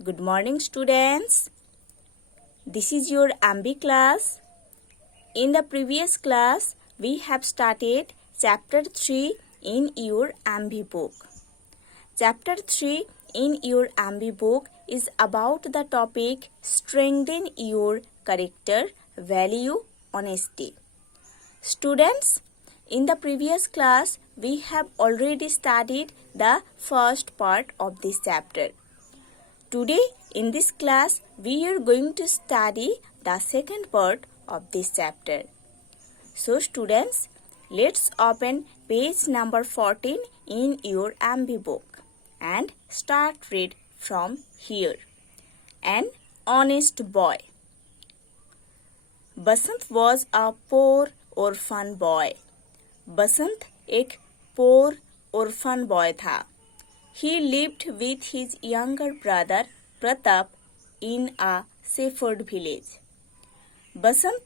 Good morning, students. This is your MB class. In the previous class, we have started Chapter 3 in your MB book. Chapter 3 in your MB book is about the topic Strengthen your character, value, honesty. Students, in the previous class, we have already studied the first part of this chapter. Today, in this class, we are going to study the second part of this chapter. So, students, let's open page number 14 in your MB book and start read from here. An honest boy. Basant was a poor orphan boy. बसंत एक poor orphan boy था. He lived with his younger brother Pratap in a shepherd village. बसंत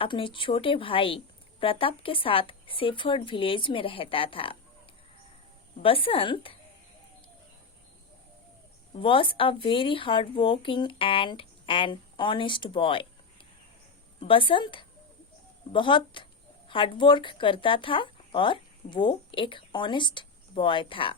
अपने छोटे भाई प्रताप के साथ shepherd village में रहता था. बसंत was a very hardworking and an honest boy. बसंत बहुत हार्डवर्क करता था और वो एक ऑनेस्ट बॉय था.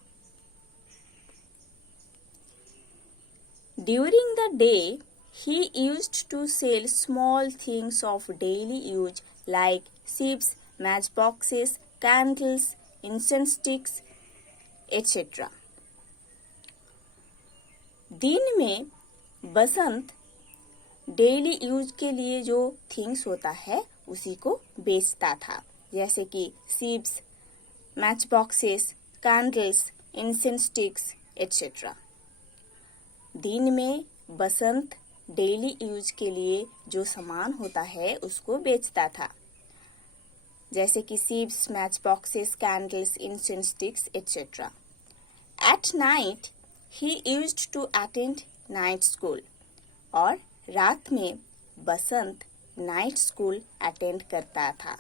During the day, he used to sell small things of daily use like sieves, matchboxes, candles, incense sticks, etc. दिन में बसंत डेली यूज के लिए जो थिंग्स होता है उसी को बेचता था, जैसे कि सीप्स, match boxes, candles, incense sticks etcetera. दिन में बसंत डेली यूज के लिए जो सामान होता है उसको बेचता था, जैसे कि सीप्स, match boxes, candles, incense sticks etcetera. At night he used to attend night school. और रात में बसंत नाइट स्कूल अटेंड करता था.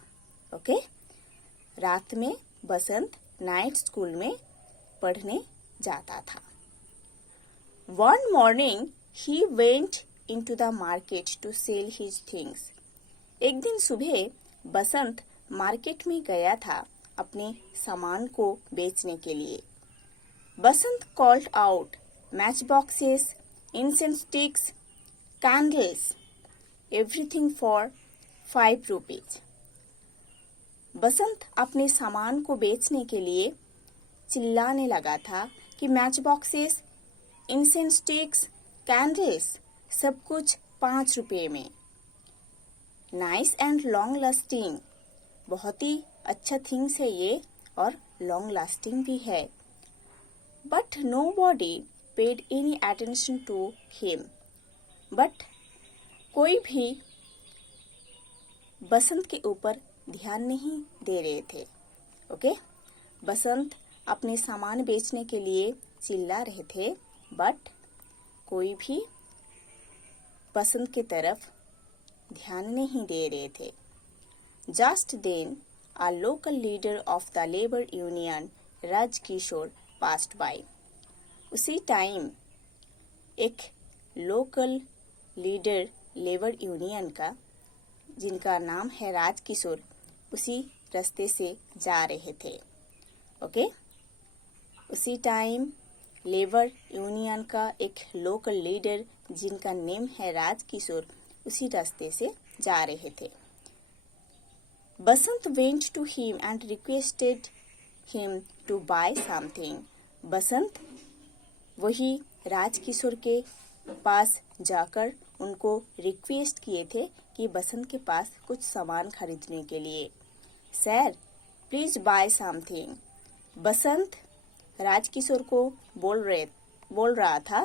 ओके, रात में बसंत नाइट स्कूल में पढ़ने जाता था. One morning he went into the market to sell his things. एक दिन सुबह बसंत मार्केट में गया था अपने सामान को बेचने के लिए. Basant called out match boxes, incense sticks, candles, everything for 5 rupees. Basant अपने सामान को बेचने के लिए चिल्लाने लगा था कि match boxes, incense sticks, candles सब कुछ 5 रुपये में. नाइस एंड लॉन्ग लास्टिंग, बहुत ही अच्छा थिंग्स है ये और लॉन्ग लास्टिंग भी है. But nobody paid any attention to him. But कोई भी बसंत के ऊपर ध्यान नहीं दे रहे थे. ओके, बसंत अपने सामान बेचने के लिए चिल्ला रहे थे, बट कोई भी बसंत की तरफ ध्यान नहीं दे रहे थे. Just then a local leader of the labour union Rajkishore passed by. उसी टाइम एक लोकल लीडर लेबर यूनियन का, जिनका नाम है राजकिशोर, उसी रास्ते से जा रहे थे. ओके, उसी टाइम लेबर यूनियन का एक लोकल लीडर जिनका नेम है राजकिशोर उसी रास्ते से जा रहे थे. Basant went to him and requested him to buy something. Basant वही राजकिशोर के पास जाकर उनको रिक्वेस्ट किए थे कि बसंत के पास कुछ सामान खरीदने के लिए. Sir, please buy something. Basant Rajkishore को बोल रहा था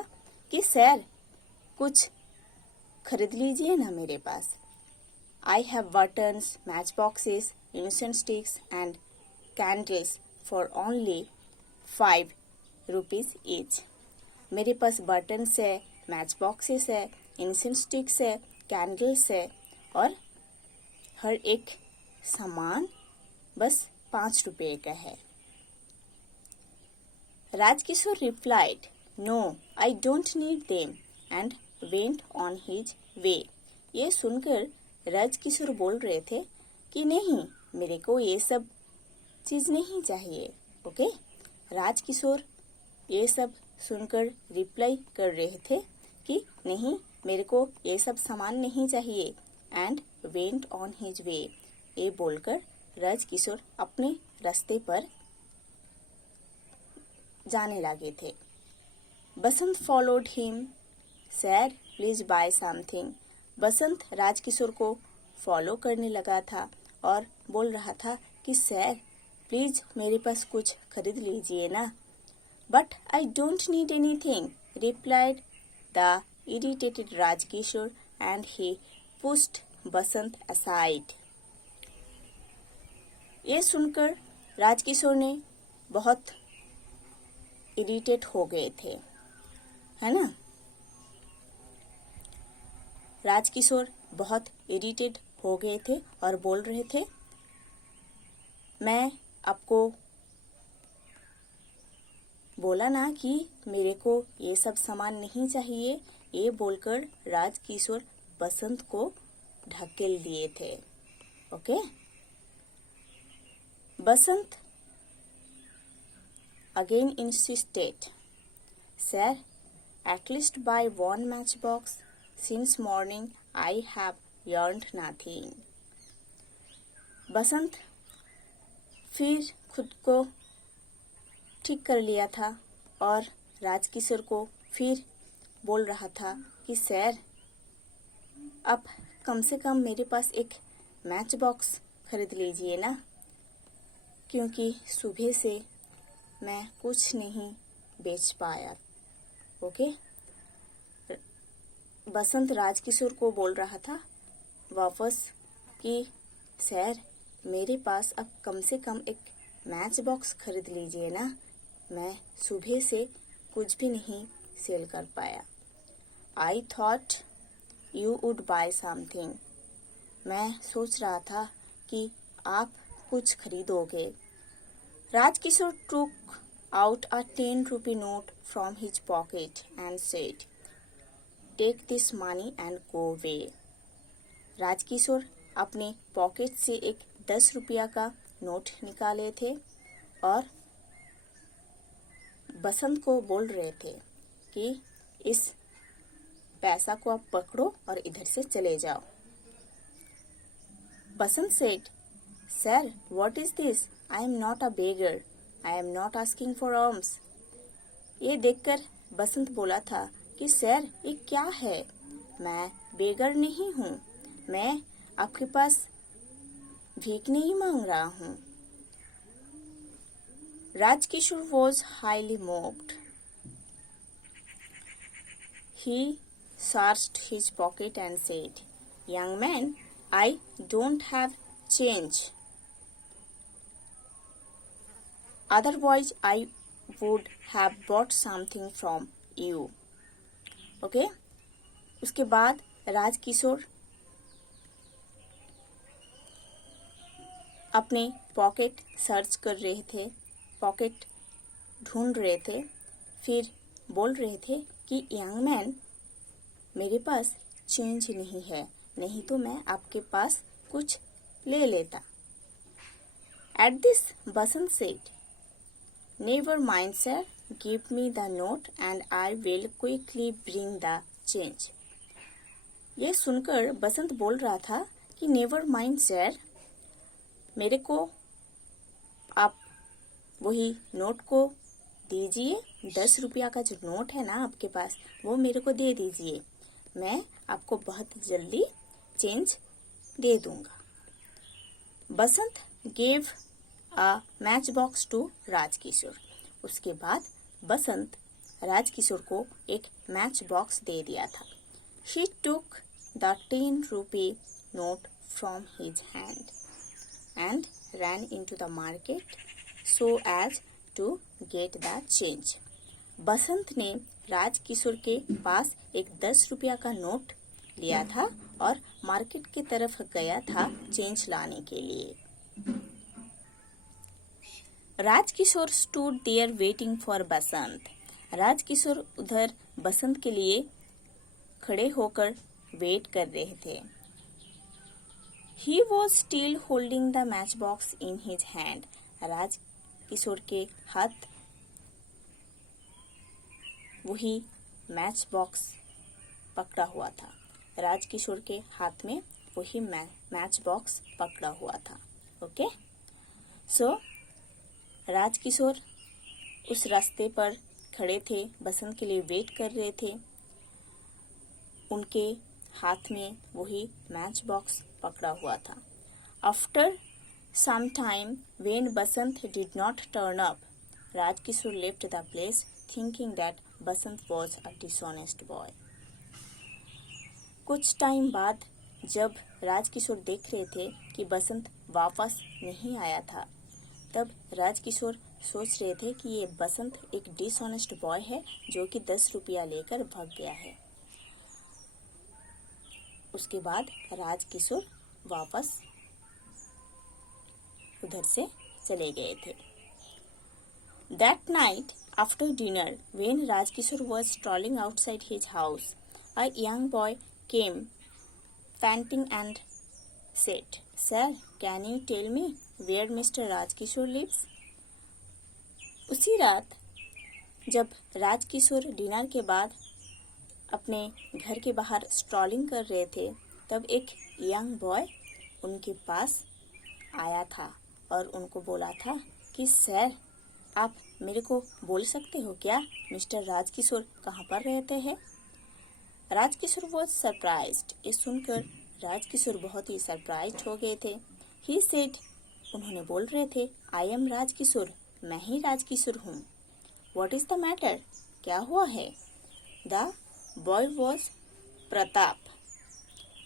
कि सर कुछ खरीद लीजिए ना मेरे पास. I have buttons, match boxes, incense sticks and candles for only 5 rupees each. मेरे पास बटन्स है, मैच बॉक्सेस है, इंसेंस स्टिक्स है, कैंडल्स है और हर एक सामान बस 5 रुपये का है. Rajkishore replied, "No, I don't need them," and went on his way. ये सुनकर राजकिशोर बोल रहे थे कि नहीं, मेरे को ये सब चीज नहीं चाहिए। ओके, राजकिशोर ये सब सुनकर रिप्लाई कर रहे थे कि नहीं, मेरे को ये सब सामान नहीं चाहिए। And went on his way, ये बोलकर राजकिशोर अपने रास्ते पर जाने लगे थे। Basant followed him, sir please buy something. Basant Rajkishore को फॉलो करने लगा था और बोल रहा था कि सर प्लीज मेरे पास कुछ खरीद लीजिए ना। But I don't need anything, replied the irritated Rajkishore and he pushed Basant aside. ये सुनकर राजकिशोर ने बहुत इरिटेट हो गए थे, है ना। राजकिशोर बहुत इरिटेट हो गए थे और बोल रहे थे, मैं आपको बोला ना कि मेरे को ये सब सामान नहीं चाहिए। ये बोलकर राजकिशोर बसंत को ढकेल दिए थे। Okay, Basant again insisted, "Sir, at least buy one matchbox. Since morning I have earned nothing." बसंत फिर खुद को ठीक कर लिया था और राजकिशोर को फिर बोल रहा था कि सर, आप कम से कम मेरे पास एक मैच बॉक्स खरीद लीजिए ना, क्योंकि सुबह से मैं कुछ नहीं बेच पाया। ओके, बसंत राजकिशोर को बोल रहा था वापस कि सर, मेरे पास अब कम से कम एक मैच बॉक्स खरीद लीजिए ना, मैं सुबह से कुछ भी नहीं सेल कर पाया। I thought you would buy something, मैं सोच रहा था कि आप कुछ खरीदोगे। Rajkishore took out a 10 rupee note from his pocket and said, "Take this money and go away." Rajkishore अपने पॉकेट से एक 10 रुपया का नोट निकाले थे और बसंत को बोल रहे थे कि इस पैसा को आप पकड़ो और इधर से चले जाओ। बसंत said, "Sir, what is this? I am not a beggar. I am not asking for alms." ये देखकर बसंत बोला था कि सर, ये क्या है? मैं बेगर नहीं हूँ, मैं आपके पास भीख नहीं मांग रहा हूँ। Rajkishore was highly moved. He searched his pocket and said, "Young man, I don't have change. Otherwise, I would have bought something from you." Okay, उसके बाद राजकिशोर अपने पॉकेट सर्च कर रहे थे, पॉकेट ढूंढ रहे थे, फिर बोल रहे थे कि यंग मैन, मेरे पास चेंज नहीं है, नहीं तो मैं आपके पास कुछ ले लेता। At this Basant said, "Never mind, sir. Give me the note and I will quickly bring the change." ये सुनकर बसंत बोल रहा था कि नेवर माइंड सर, मेरे को आप वही नोट को दीजिए, 10 रुपया का जो नोट है ना आपके पास, वो मेरे को दे दीजिए, मैं आपको बहुत जल्दी चेंज दे दूंगा। Basant gave a match box to Rajkishore. उसके बाद बसंत राजकिशोर को एक मैच बॉक्स दे दिया था। She took the 10 rupee note from his hand and ran into the market so as to get the change. बसंत ने राजकिशोर के पास एक 10 रुपया का नोट लिया था और मार्केट की तरफ गया था चेंज लाने के लिए। Rajkishore stood there waiting for बसंत। राजकिशोर उधर बसंत के लिए खड़े होकर वेट कर रहे थे। He was still holding the matchbox in his hand। Rajkishore के हाथ वही मैच बॉक्स पकड़ा हुआ था। राजकिशोर के हाथ में वही मैच बॉक्स पकड़ा हुआ था। ओके, सो राजकिशोर उस रास्ते पर खड़े थे, बसंत के लिए वेट कर रहे थे। उनके हाथ में वही मैच बॉक्स पकड़ा हुआ था। After some time when Basant did not turn up, Rajkishore left the place thinking that Basant was a dishonest boy. कुछ टाइम बाद जब राजकिशोर देख रहे थे कि बसंत वापस नहीं आया था, तब राजकिशोर सोच रहे थे कि ये बसंत एक डिसऑनेस्ट बॉय है जो कि 10 रुपया लेकर भाग गया है। उसके बाद राजकिशोर वापस उधर से चले गए थे। That night after dinner, when Rajkishore was strolling outside his house, a young boy came panting and said, "Sir, can you tell me where Mr. Rajkishore lives?" उसी रात जब राजकिशोर डिनर के बाद अपने घर के बाहर स्ट्रॉलिंग कर रहे थे, तब एक यंग बॉय उनके पास आया था और उनको बोला था कि सर, आप मेरे को बोल सकते हो क्या मिस्टर राजकिशोर कहाँ पर रहते हैं? Rajkishore was surprised. ये सुनकर राजकिशोर बहुत ही सरप्राइज्ड हो गए थे। ही सेड, उन्होंने बोल रहे थे, आई एम राजकिशोर, मैं ही राजकिशोर हूँ। व्हाट इज द मैटर, क्या हुआ है? The boy was Pratap,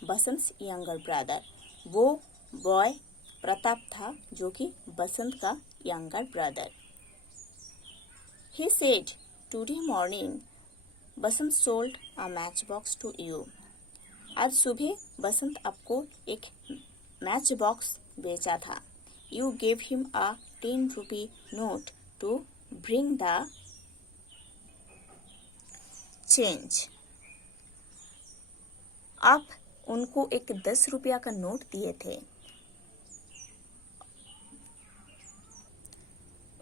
Basant younger brother. वो बॉय प्रताप था जो कि बसंत का younger brother. He said, today morning, Basant sold a matchbox to you। आज सुबह बसंत आपको एक मैच बॉक्स बेचा था। You gave him a 10 rupee note to bring the change। आप उनको एक 10 रुपया का नोट दिए थे,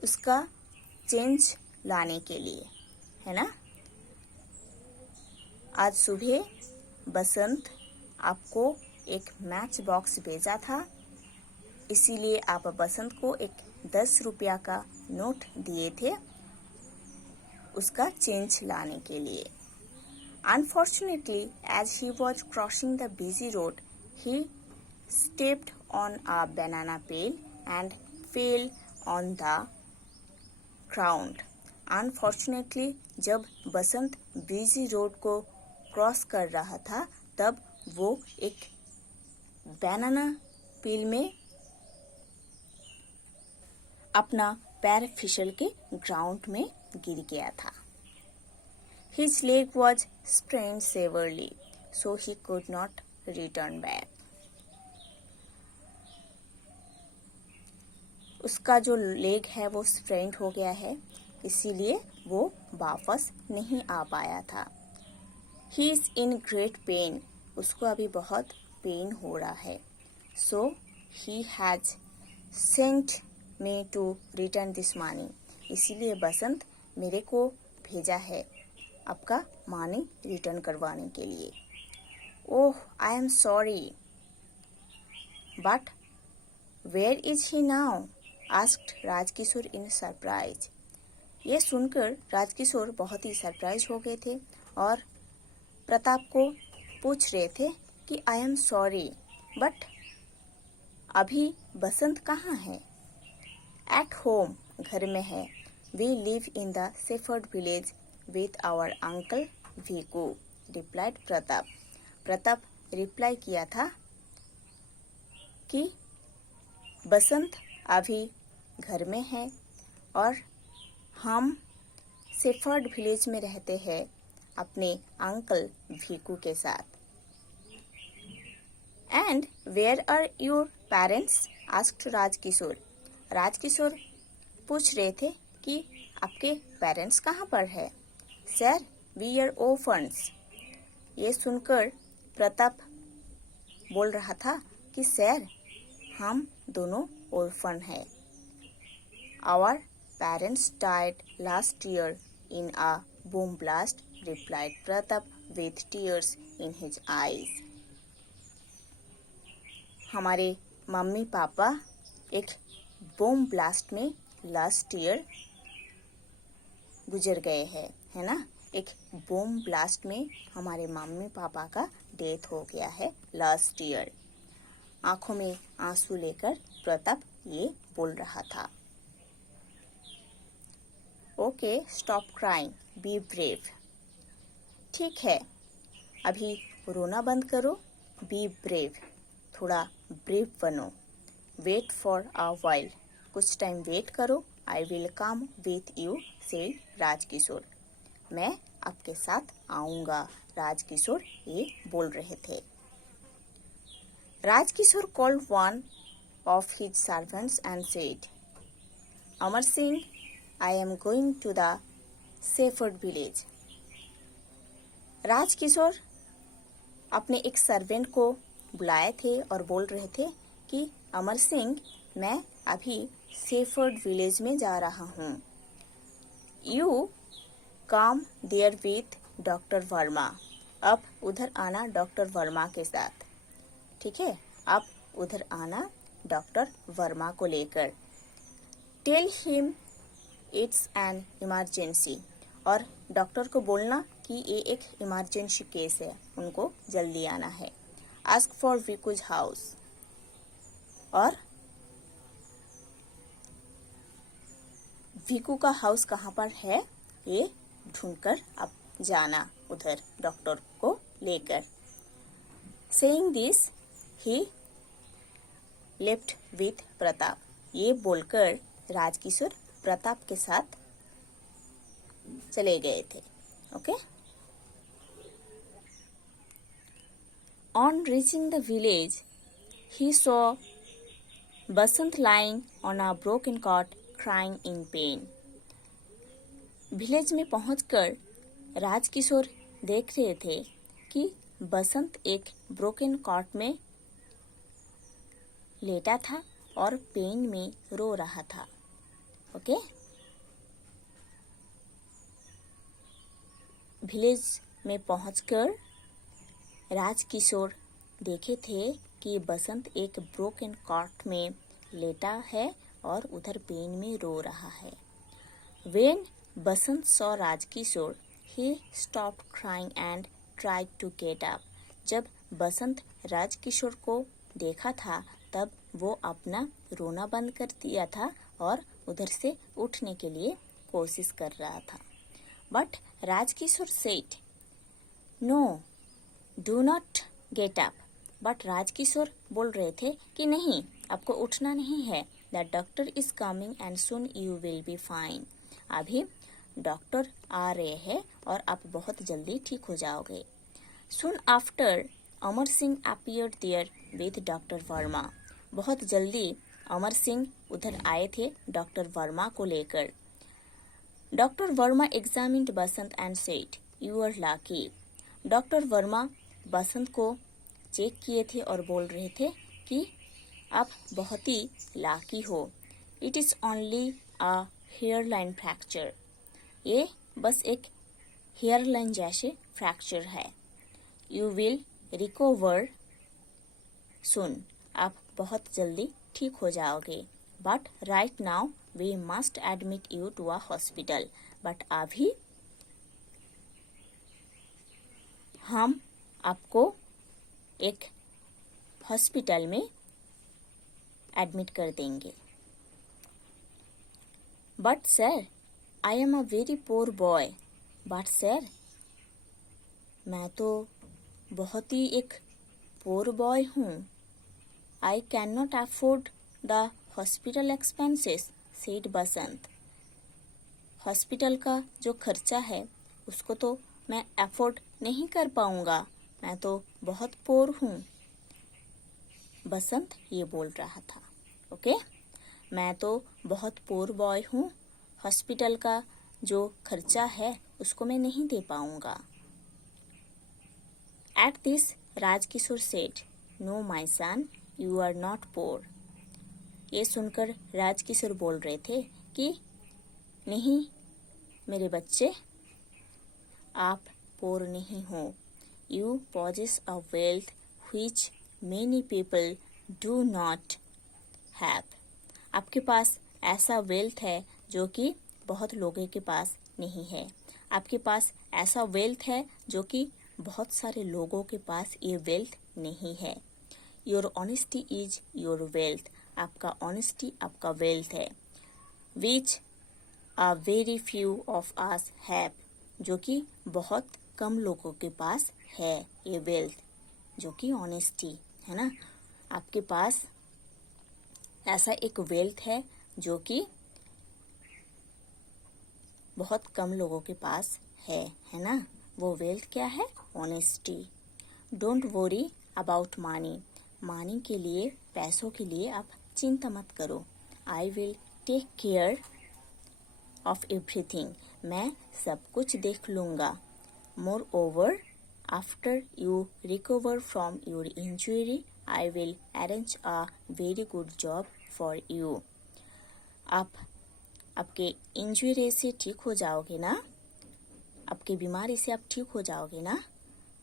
उसका चेंज लाने के लिए, है ना? आज सुबह बसंत आपको एक मैच बॉक्स भेजा था, इसीलिए आप बसंत को एक 10 रुपया का नोट दिए थे उसका चेंज लाने के लिए। Unfortunately, as he was crossing the busy road, he stepped on a banana peel and fell on the ground। Unfortunately, जब बसंत बिजी रोड को क्रॉस कर रहा था, तब वो एक बनाना पील में अपना पैर फिसल के ग्राउंड में गिर गया था। His leg was sprained severely, so he could not return back। उसका जो लेग है वो स्प्रेंड हो गया है, इसीलिए वो वापस नहीं आ पाया था। He is in great pain। उसको अभी बहुत पेन हो रहा है। So he has sent me to return this money। इसीलिए बसंत मेरे को भेजा है आपका मनी रिटर्न करवाने के लिए। Oh, I am sorry, but where is he now? Asked Rajkishore in surprise. ये सुनकर राजकिशोर बहुत ही सरप्राइज हो गए थे और प्रताप को पूछ रहे थे कि आई एम सॉरी, बट अभी बसंत कहाँ है? एट होम, घर में है। We live in the shepherd village with our uncle Viku, replied Pratap. Pratap reply किया था कि बसंत अभी घर में है और हम शेफर्ड विलेज में रहते हैं अपने अंकल भीकू के साथ। And where are your parents? Asked Rajkishore. Rajkishore पूछ रहे थे कि आपके पेरेंट्स कहाँ पर है। Sir, we are orphans. ये सुनकर प्रताप बोल रहा था कि सर, हम दोनों ऑर्फन हैं। Our parents died last year in a bomb blast, replied Pratap with tears in his eyes. हमारे मम्मी पापा एक बॉम्ब ब्लास्ट में लास्ट ईयर गुजर गए हैं, है ना। एक बॉम्ब ब्लास्ट में हमारे मम्मी पापा का डेथ हो गया है लास्ट ईयर। आंखों में आंसू लेकर प्रताप ये बोल रहा था। Okay, stop crying, be brave. ठीक है, अभी रोना बंद करो, बी ब्रेव, थोड़ा ब्रेव बनो। वेट फॉर अ व्हाइल, कुछ टाइम वेट करो। I will come with you, said Rajkishore. मैं आपके साथ आऊंगा, राजकिशोर ये बोल रहे थे। Rajkishore called one of his servants and said, Amar Singh, I am going to the shepherd village. Rajkishore अपने एक सर्वेंट को बुलाए थे और बोल रहे थे कि अमर सिंह, मैं अभी सेफर्ड विलेज में जा रहा हूँ। You come there with doctor Verma. अब उधर आना डॉक्टर वर्मा के साथ, ठीक है। अब उधर आना डॉक्टर वर्मा को लेकर। Tell him it's an emergency, और डॉक्टर को बोलना कि ये एक इमरजेंसी केस है, उनको जल्दी आना है। आस्क फॉर विकुज हाउस, और विकू का हाउस कहाँ पर है ये ढूंढकर अब जाना उधर डॉक्टर को लेकर। Saying this he left with Pratap. ये बोलकर राजकिशोर प्रताप के साथ चले गए थे। Okay. On reaching the village, he saw Basant lying on a broken cot, crying in pain. Village में पहुंचकर राजकिशोर देख रहे थे कि बसंत एक ब्रोकन कॉट में लेटा था और पेन में रो रहा था। ओके। विलेज में पहुंचकर राजकिशोर देखे थे कि बसंत एक ब्रोकन कॉट में लेटा है और उधर पेन में रो रहा है। When Basant saw Rajkishore, he stopped crying and tried to get up. जब बसंत राजकिशोर को देखा था तब वो अपना रोना बंद कर दिया था और उधर से उठने के लिए कोशिश कर रहा था। But Rajkishore said, No, do not get up. But Rajkishore बोल रहे थे कि नहीं, आपको उठना नहीं है। The doctor is coming and soon you will be fine. अभी डॉक्टर आ रहे हैं और आप बहुत जल्दी ठीक हो जाओगे। Soon after, Amar Singh appeared there with doctor Verma. बहुत जल्दी अमर सिंह उधर आए थे डॉक्टर वर्मा को लेकर। Doctor Verma examined Basant and said, You are lucky. Doctor Verma Basant को चेक किए थे और बोल रहे थे कि आप बहुत ही लाकी हो। It is only a hairline fracture. ये बस एक हेयरलाइन जैसे फ्रैक्चर है। You will recover soon. आप बहुत जल्दी ठीक हो जाओगे। But right now we must admit you to a hospital. But अभी हम आपको एक हॉस्पिटल में एडमिट कर देंगे। But sir, I am a very poor boy. But sir, मैं तो बहुत ही एक poor boy हूँ। I cannot afford the hospital expenses, said Basant. Hospital का जो खर्चा है उसको तो मैं अफोर्ड नहीं कर पाऊंगा, मैं तो बहुत पोर हूँ, बसंत ये बोल रहा था। ओके। मैं तो बहुत पुअर बॉय हूँ, हॉस्पिटल का जो खर्चा है उसको मैं नहीं दे पाऊंगा। At this, Rajkishore said, "No, my son, you are not poor." ये सुनकर राजकिशोर बोल रहे थे कि नहीं मेरे बच्चे, आप पोर नहीं हो। You possess a wealth which many people do not have. आपके पास ऐसा वेल्थ है जो कि बहुत लोगों के पास नहीं है। आपके पास ऐसा वेल्थ है जो कि बहुत सारे लोगों के पास ये वेल्थ नहीं है। Your honesty is your wealth. आपका ऑनेस्टी आपका वेल्थ है। Which a very few of us have. जो कि बहुत कम लोगों के पास है ये वेल्थ, जो कि ऑनेस्टी है ना। आपके पास ऐसा एक वेल्थ है जो कि बहुत कम लोगों के पास है ना। वो वेल्थ क्या है? Honesty. Don't worry about money. Money के लिए, पैसों के लिए आप चिंता मत करो। I will take care of everything. मैं सब कुछ देख लूँगा। Moreover, after you recover from your injury, I will arrange a very good job for you. आप आपके इंजुरी से ठीक हो जाओगे ना, आपकी बीमारी से आप ठीक हो जाओगे ना,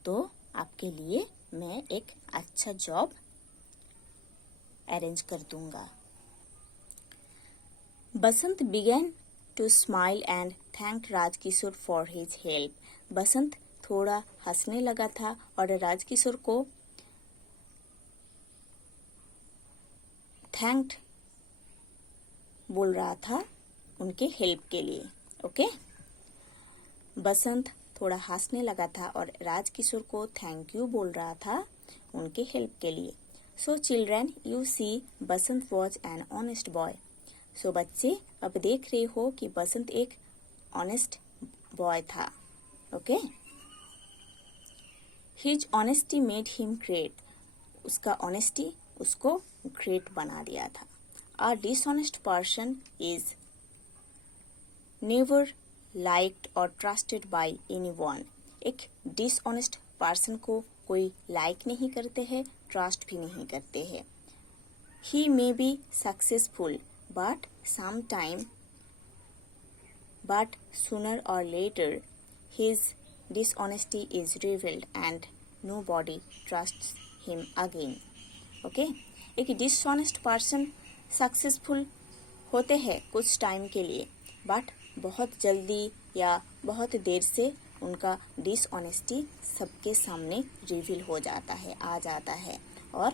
तो आपके लिए मैं एक अच्छा जॉब अरेंज कर दूंगा। बसंत began to smile and thanked Rajkishore for his help. बसंत थोड़ा हंसने लगा था और राजकिशोर को थैंक्ड बोल रहा था उनके हेल्प के लिए। ओके, बसंत थोड़ा हंसने लगा था और राजकिशोर को थैंक यू बोल रहा था उनके हेल्प के लिए। So children, you see Basant was an honest boy. So बच्चे, अब देख रहे हो कि बसंत एक ऑनेस्ट बॉय था। Okay, his honesty made him great. उसका ऑनेस्टी उसको ग्रेट बना दिया था। A dishonest person is never liked और ट्रस्टेड बाय एनीवन। एक डिसऑनेस्ट पर्सन को कोई लाइक नहीं करते हैं, ट्रस्ट भी नहीं करते हैं। He may be successful but sooner or later his dishonesty is revealed and nobody trusts him again. Okay, एक डिसऑनेस्ट पर्सन सक्सेसफुल होते हैं कुछ टाइम के लिए, बट बहुत जल्दी या बहुत देर से उनका डिसऑनेस्टी सबके सामने रिवील हो जाता है, आ जाता है और